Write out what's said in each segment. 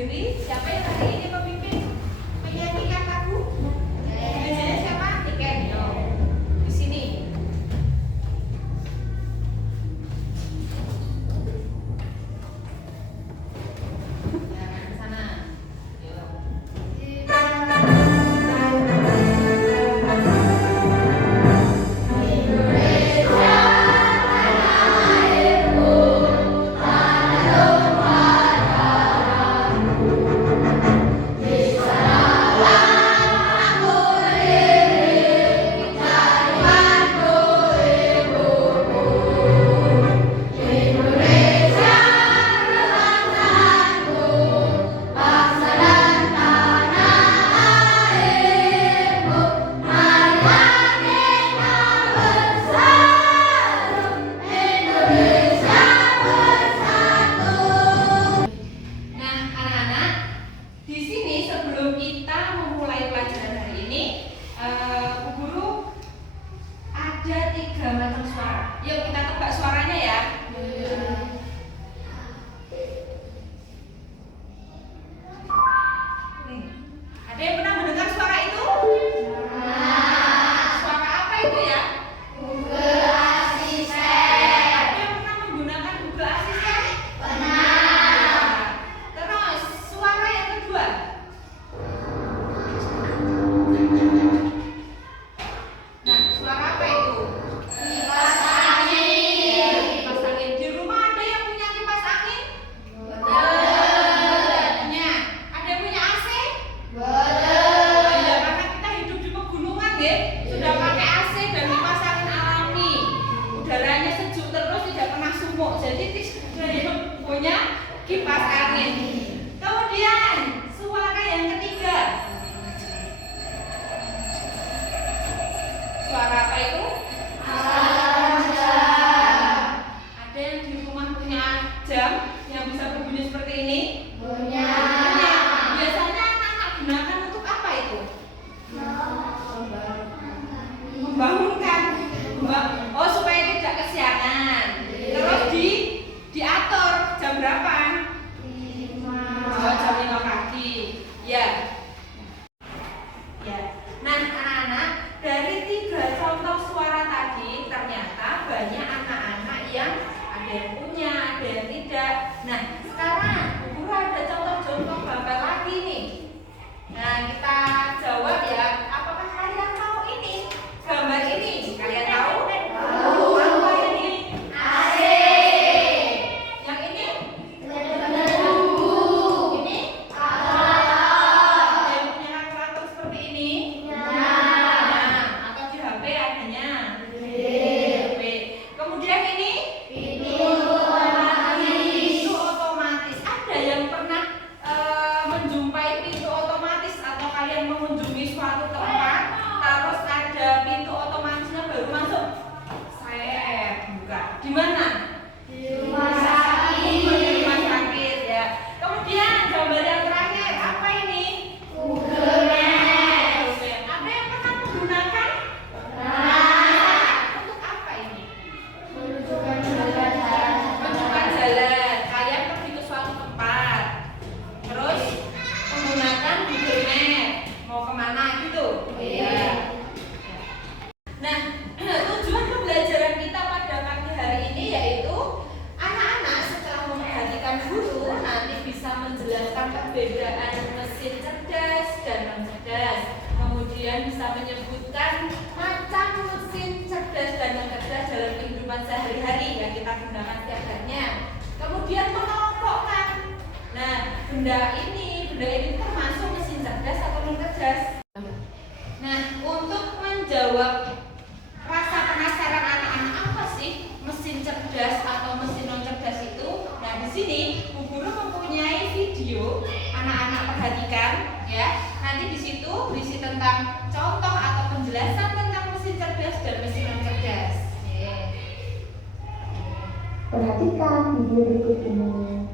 berdiri. Siapa yang hari ini memimpin menyanyikan lagu? Biasanya siapa? Tiket. Di sini. Jangan ke sana. Kipas angin. Kemudian suara yang ketiga. Suara apa itu? Jam. Ada yang di rumah punya jam yang bisa berbunyi seperti ini? Punya. Biasanya anak-anak gunakan untuk apa itu? Membangunkan. Oh, supaya tidak kesiangan. Terus diatur jam berapa? Jam 5 pagi. Ya. Nah, anak-anak, dari 3 contoh suara tadi ternyata banyak anak-anak yang ada yang punya, ada yang tidak. Nah, sekarang guru ada contoh-contoh gambar lagi nih. Nah, kita jawab ya. Apakah kalian tahu ini? Gambar ini kalian tahu? Apa ini? AC. Yang ini? Perbedaan mesin cerdas dan non cerdas, kemudian bisa menyebutkan macam mesin cerdas dan non cerdas dalam kehidupan sehari-hari yang kita gunakan setiap harinya. Kemudian mengelompokkan. Nah, benda ini termasuk mesin cerdas atau non cerdas. Nah, untuk menjawab rasa penasaran anak-anak apa sih mesin cerdas atau mesin non cerdas itu? Nah, di sini Bu Guru mempunyai video. Anak-anak perhatikan ya. Nanti di situ berisi tentang contoh atau penjelasan tentang mesin cerdas dan mesin non cerdas. Perhatikan video berikut ini.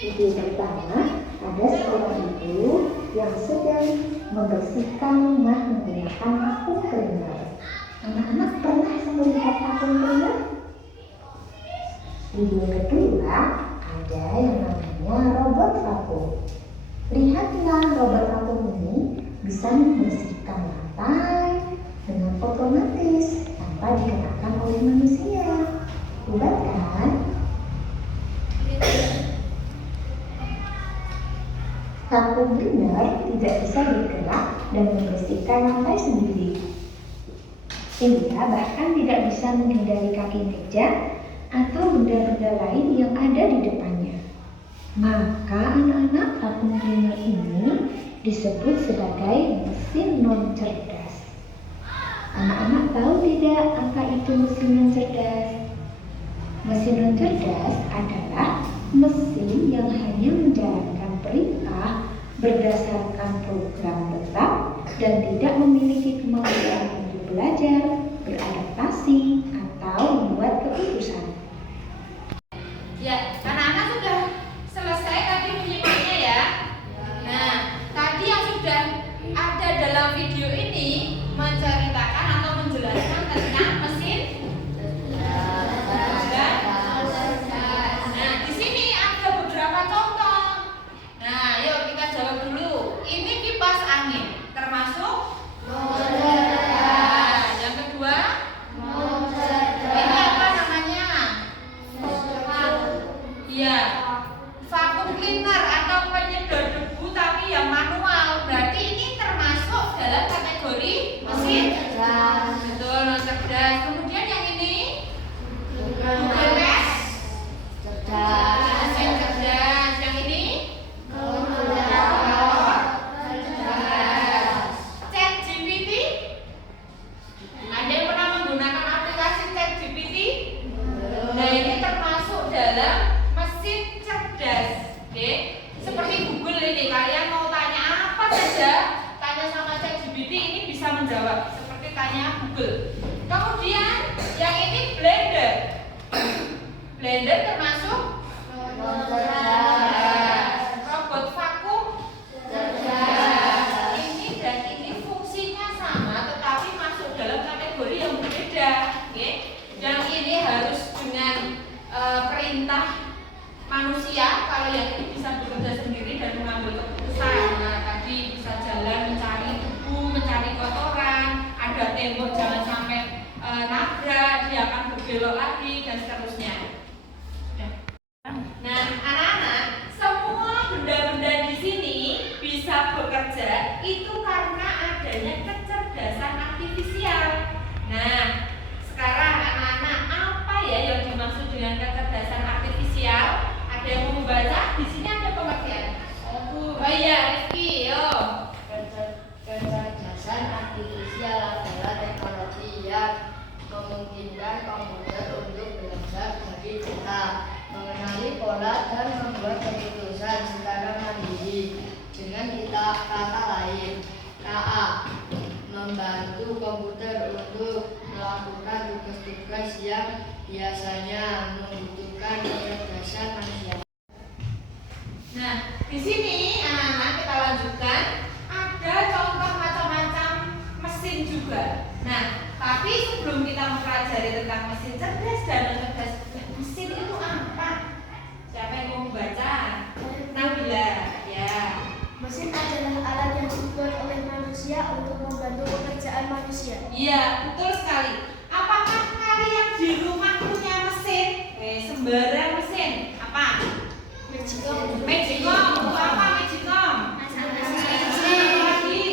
Video pertama, ada seorang ibu yang sedang membersihkan rumah menggunakan vakum cleaner. Anak-anak pernah melihat vakum cleaner? Video kedua, ada yang namanya robot vakum. Vakum cleaner tidak bisa bergerak dan membersihkan lantai sendiri. Sehingga bahkan tidak bisa menghindari kaki meja atau benda-benda lain yang ada di depannya. Maka anak-anak, vakum cleaner ini disebut sebagai mesin non cerdas. Anak-anak tahu tidak apa itu mesin non cerdas? Mesin non cerdas adalah mesin yang hanya menjalankan perintah berdasarkan program tetap dan tidak memiliki kemampuan untuk belajar, beradaptasi, atau membuat keputusan. Ya, anak-anak sudah selesai tadi menyimaknya ya. Nah, tadi yang sudah ada dalam video ini menceritakan atau menjelaskan tentang mesin. Nah, di sini ada beberapa contoh. Nah, yuk kita jawab dulu. Ini kipas angin, termasuk? Nah, yang kedua? Ini apa namanya? Iya, vacuum cleaner atau penyedot debu tapi yang manual. Berarti ini termasuk dalam kategori mesin betul, non cerdas. Kemudian yang ini Google Maps mesin cerdas. Yang ini ChatGPT. Ada yang pernah menggunakan aplikasi ChatGPT? Nah, ini termasuk dalam mesin cerdas. Oke, seperti Google ini, kalian mau tanya apa saja, tanya sama ChatGPT, ini bisa menjawab seperti tanya Google. Kemudian yang ini blender. Blender termasuk robot vakum cerdas. Ini dan ini fungsinya sama, tetapi masuk dalam kategori yang berbeda. Oke, yang ini harus dengan perintah manusia, kalau yang ini bisa bekerja sendiri dan mengambil keputusan. Nah, tadi bisa jalan mencari debu, mencari kotoran, ada tembok jangan sampai nabrak, dia akan berbelok lagi dan seterusnya. Nah, anak-anak, semua benda-benda di sini bisa bekerja itu karena adanya kecerdasan artifisial. Nah, sekarang anak-anak, apa ya yang dimaksud dengan kecerdasan artifisial? Ada yang mau membaca? Di sini ada pengertian. Oh iya, Rifki, yo. Kecerdasan artifisial adalah teknologi yang memungkinkan komputer untuk belajar dari data, mengenali pola dan membuat keputusan secara mandiri. Dengan kata lain, KA membantu komputer untuk melakukan tugas-tugas yang biasanya membutuhkan kecerdasan manusia. Nah, di sini anak-anak kita lanjutkan. Ada contoh macam-macam mesin juga. Nah, tapi sebelum kita mempelajari tentang mesin cerdas dan non cerdas, mesin itu apa? Siapa yang mau membaca? Nabila, ya. Mesin adalah alat yang dibuat oleh manusia untuk membantu pekerjaan manusia. Iya, betul sekali. Apakah kalian di rumah punya mesin? Sembarang mesin. Apa? Magicom. Magicom. Untuk apa Magicom?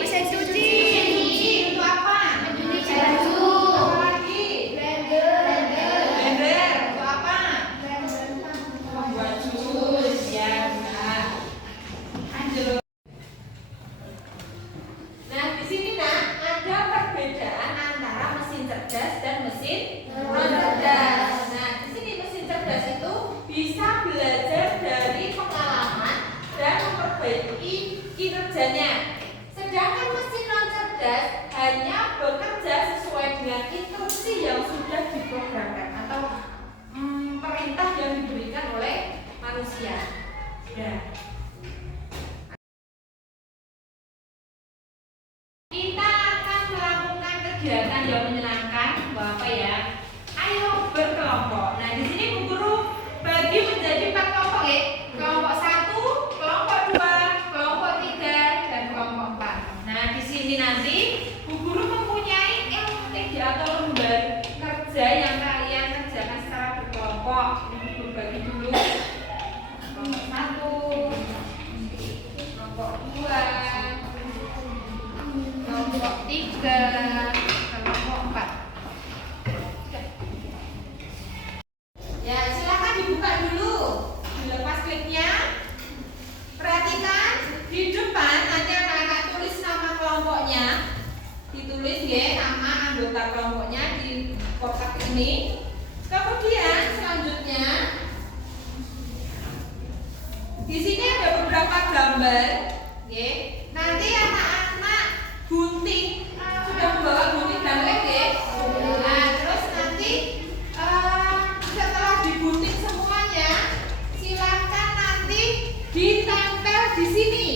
Mesin cuci. Untuk apa? Menyuci baju. Apa lagi? Blender. Blender. Untuk apa? Membuat jus. Ya, benar. Lanjut. Nah, di sini nak ada perbedaan antara mesin cerdas dan mesin non cerdas. Nah, di sini mesin cerdas itu bisa belajar dari pengalaman dan memperbaiki kinerjanya. Sedangkan mesin non cerdas hanya bekerja sesuai dengan instruksi yang sudah diprogramkan atau perintah yang diberikan oleh manusia. Sudah. Kita akan melakukan kegiatan yang menyenangkan, Bapak ya. Ayo berkelompok. Nah, di sini Bu Guru bagi menjadi 4 kelompok ya. Kelompok 1, kelompok 2, kelompok 3, dan kelompok 4. Nah, di sini nanti Bu Guru mempunyai LPG atau lembar kerja yang kalian kerjakan secara berkelompok. Ini Bu Guru bagi dulu. Kelompok 1, kelompok kelompok 2, kelompok 3, kelompok 4. Ya, silakan dibuka dulu. Dilepas klipnya. Perhatikan di depan nanti anak-anak tulis nama kelompoknya. Ditulis ya nama anggota kelompoknya di kotak ini. Kemudian selanjutnya di sini ada beberapa gambar, ya. Nanti anak-anak gunting, sudah membawa gunting dan lem, ya. Nah, terus nanti setelah digunting semuanya, silakan nanti ditempel di sini.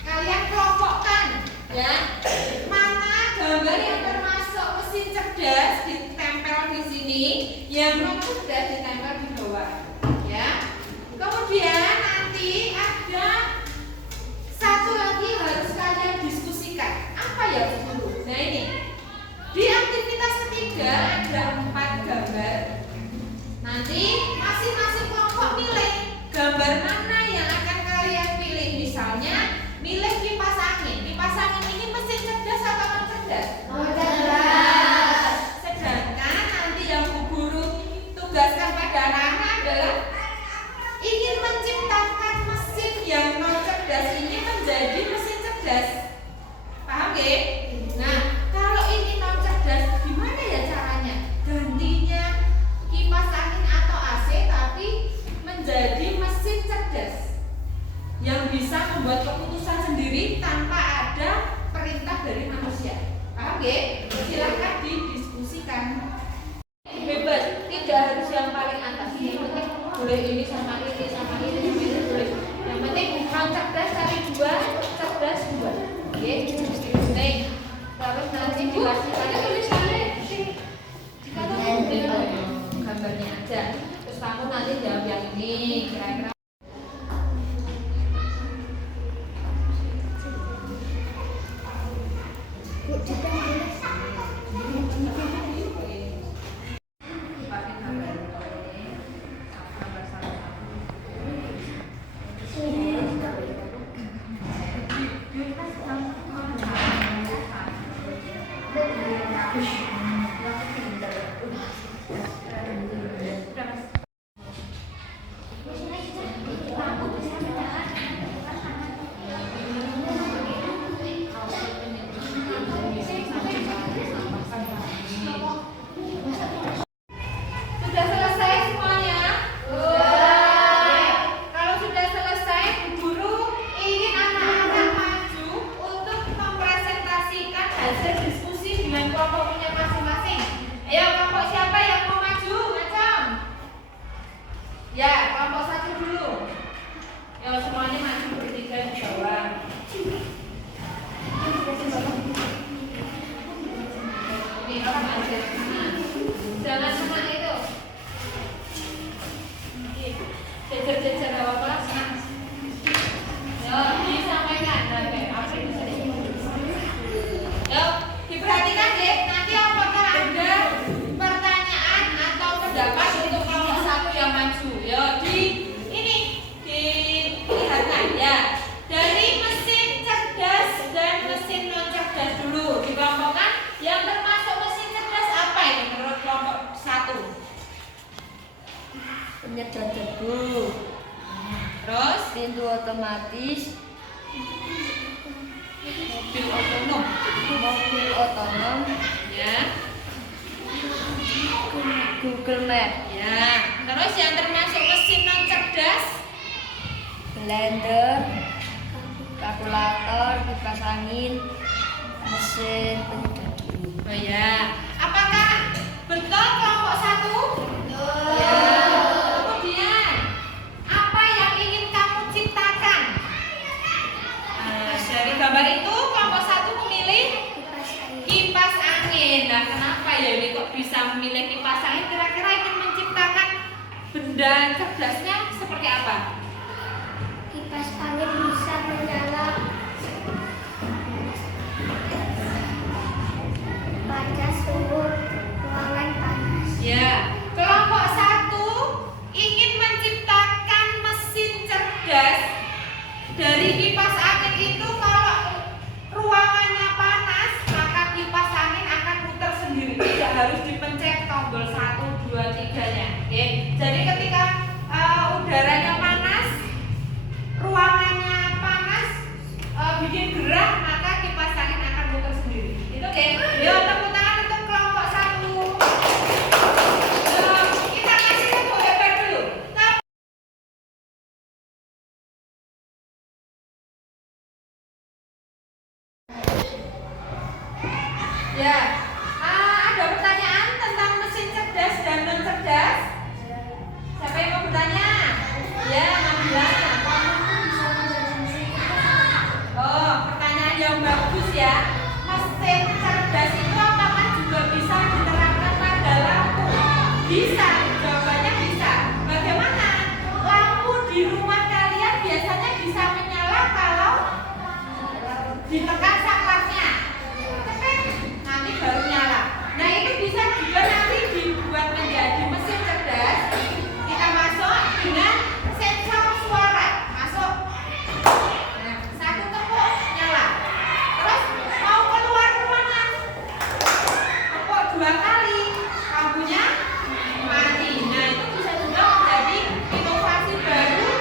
Kalian kelompokkan, ya. Mana gambar yang termasuk mesin cerdas ditempel di sini, yang non cerdas ditempel di bawah, ya. Kemudian nanti ada satu lagi harus kalian diskusikan. Apa ya Bu? Nah ini di aktivitas ketiga ada 4 gambar. Nanti masing-masing kelompok milih gambar mana yang akan kalian pilih. Misalnya milih kipas angin. Kipas angin ini mesin cerdas atau non cerdas? Cerdas. Sedangkan nanti yang Bu Guru tugaskan pada anak-anak adalah ingin menciptakan mesin yang non cerdas ini menjadi mesin cerdas. Paham ya? Nah, kalau ini non cerdas, gimana ya caranya? Gantinya kipas angin atau AC tapi menjadi mesin cerdas yang bisa membuat keputusan sendiri tanpa ada perintah dari manusia. Paham ya? Silahkan didiskusikan. Bebas, tidak harus yang paling atas. Yang penting boleh ini sama ini sama ini sama ini boleh. Yang penting non cerdas kali 2, cerdas 2. Oke, penting. Terus nanti dikasih pada tulisannya. Gambarnya aja. Terus kamu nanti jawab yang ini kira-kira. Sudah selesai semuanya? Kalau sudah selesai, Bu Guru ingin anak-anak maju untuk mempresentasikan hasil diskusi dengan kelompoknya masing-masing. Ayo, kelompok siapa yang mau maju? Macam? Ya, kelompok 1 dulu. Ya, semuanya maju bertiga di bawah. Ini orang aja. Jangan sama itu. Jejer-jejer awal kelas. Yo, disampaikan. Oke, apa itu tadi? Yo, diperhatikan deh. Nanti apakah ada pertanyaan atau pendapat untuk kelompok 1 yang maju? Yo, dilihatkan ya. Dari mesin cerdas dan mesin non cerdas dulu dikelompokkan. Yang termasuk mesin cerdas apa ini menurut kelompok 1? Penyedot debu, Terus pintu otomatis, mobil otonom, ya, Google Map, ya. Terus yang termasuk mesin non cerdas, blender, kalkulator, kipas angin, mesin penyedot debu. oh ya. Apakah betul kelompok 1? Ya. Kemudian apa yang ingin kamu ciptakan? Dari gambar itu kelompok 1 memilih kipas angin. Nah, kenapa ya ini kok bisa memilih kipas angin? Kira-kira ingin menciptakan benda cerdasnya seperti apa? Kipas angin bisa menyala pada suhu ruangan panas. Ya, kelompok 1 ingin menciptakan mesin cerdas dari kipas angin ruangannya panas, maka kipas angin akan muter sendiri. Tidak harus dipencet tombol 1, 2, 3-nya. Oke. Jadi ketika udaranya panas, ruangannya panas, bikin gerah, maka kipas angin akan muter sendiri. Itu oke. Yuk tepuk tangan untuk kelompok 1. Kita kasih tepuk hebat dulu. Ya, ada pertanyaan tentang mesin cerdas dan non cerdas? Siapa yang mau bertanya? Ya, Nabila. Oh, pertanyaan yang bagus ya. Mesin cerdas itu apakah juga bisa diterapkan pada lampu? Bisa, jawabannya bisa. Bagaimana? Lampu di rumah kalian biasanya bisa menyala kalau ditekan saklarnya. Nanti baru nyala. Nah itu bisa juga nanti dibuat menjadi mesin cerdas. Kita masuk dengan sensor suara. Masuk. Nah, 1 tepuk nyala. Terus mau keluar ruangan, tepuk 2 kali, lampunya mati. Nah itu bisa juga menjadi inovasi baru.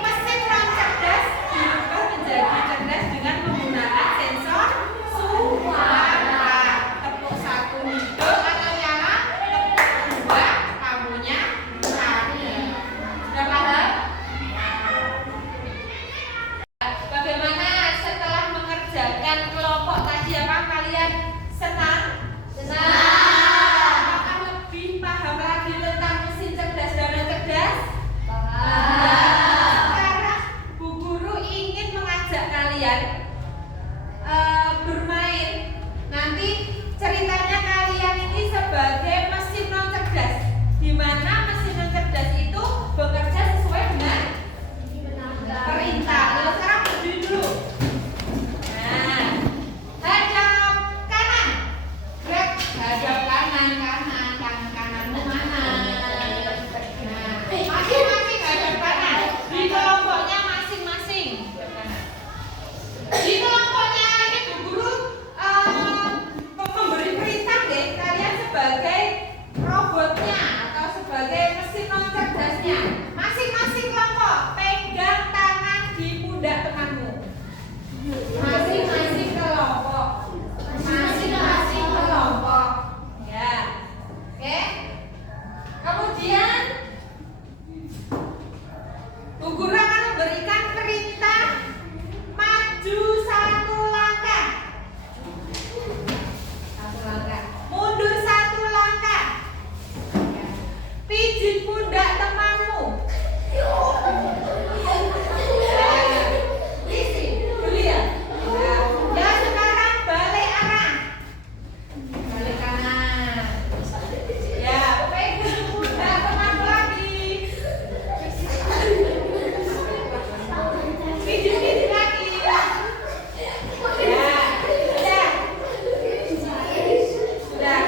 Mesin non cerdas dirubah menjadi cerdas dengan menggunakan sensor suara. Bermain. Nanti ceritanya kalian ini sebagai mesin non cerdas, di mana mesin non cerdas itu bekerja sesuai dengan perintah. Lalu sekarang berdiri dulu. Nah, hadap kanan, gerak hadap kanan, kananmu mana? Nah, masing-masing hadap kanan. Di kelompoknya masing-masing. Di kelompoknya ini Bu Guru memberi perintah deh, kalian sebagai robotnya atau sebagai mesin non cerdasnya. Masing-masing kelompok pegang tangan di pundak temanmu. Masing-masing kelompok. Masing-masing kelompok. Ya. Oke. Kemudian Bu Guru akan memberikan perintah maju 1 langkah. 1 langkah. Mundur 1 langkah. Pijit pundak temanmu. Isi, dulu ya. Ya sekarang balik arah. Balik kanan. Ya, pegang pundak temanmu lagi. Pijit lagi. Ya, sudah. Sudah.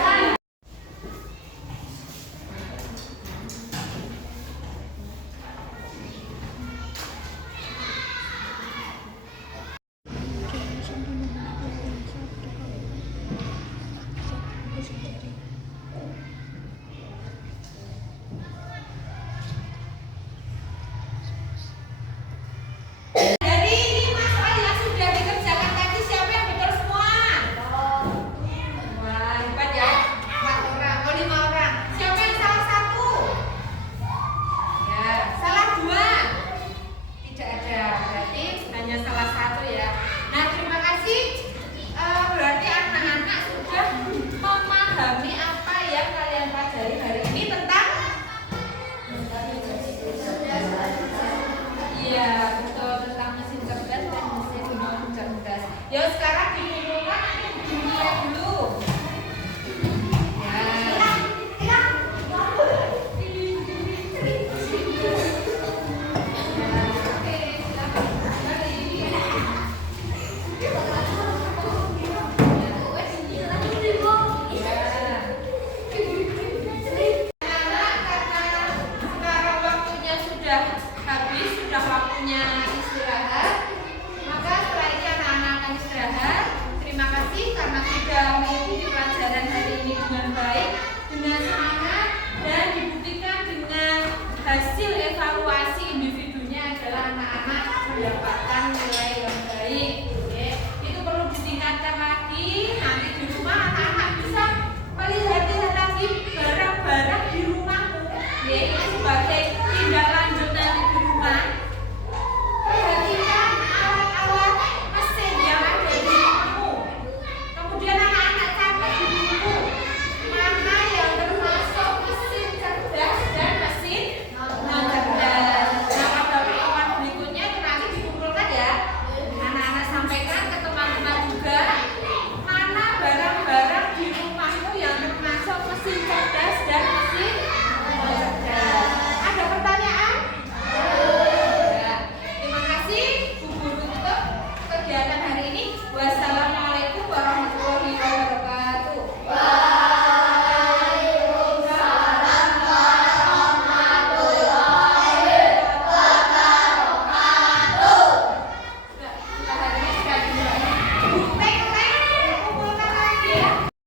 Jadi ini masalah yang sudah dikerjakan tadi siapa yang betul semua? Wah, hebat ya. 4 orang, 5 orang. Siapa yang salah 1? Ya, salah 2. Tidak ada. Berarti hanya salah 1 ya. Nah, terima kasih. Berarti anak-anak sudah memahami apa yang kalian pelajari hari ini tentang iya, betul, tentang mesin cerdas dan mesin non cerdas. Yuk sekarang dikumpulkan nanti dunia dulu. Ya. Oke, silakan kembali. Karena waktunya sudah habis, sudah waktunya istirahat, maka setelah ini anak-anak akan istirahat. Jadi